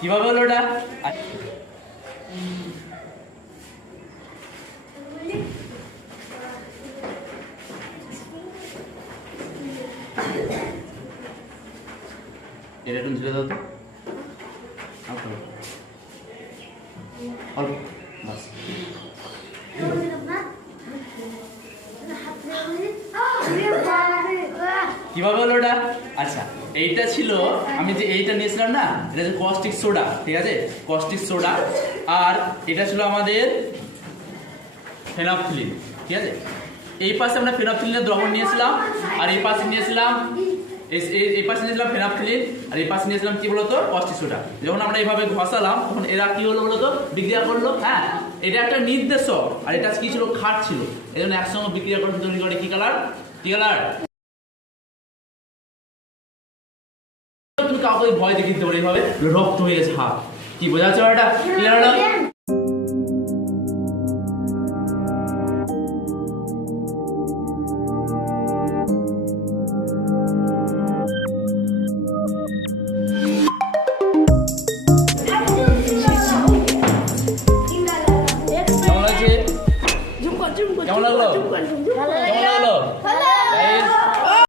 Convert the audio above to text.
কিভাবে হলো ওটা? এটা একটু ঝুলে দাও তো, অল্প বাস। কিভাবে হলো ওটা? আচ্ছা, এইটা ছিল, আমি যে এইটা নিয়েছিলাম না, এটা হচ্ছে কস্টিক সোডা, ঠিক আছে, কস্টিক সোডা। আর এটা ছিল আমাদের ফেনফথিলিন, ঠিক আছে। এই পাশে আমরা ফেনফথিলিনের দ্রবণ নিয়েছিলাম, আর এই পাশে নিয়েছিলাম এই পাশে নিয়েছিলাম ফেনফথিলিন, আর এই পাশে নিয়েছিলাম কি বলতো, কস্টিক সোডা। যখন আমরা এইভাবে ঘষালাম তখন এরা কি হলো বলতো, বিক্রিয়া করলো। হ্যাঁ, এটা একটা নির্দেশক, আর এটা কি ছিল, ক্ষার ছিল। এই জন্য একসঙ্গে বিক্রিয়া করে তৈরি করে কি কালার, কি কালার। তুমি কাউকে ভয় দেখিয়ে দিতে পারো এইভাবে, রক্ত হয়ে গেছে হাত, কি বোঝা যাচ্ছে এটা, ক্লিয়ার হলো? কেমন লাগছে? কেমন লাগলো?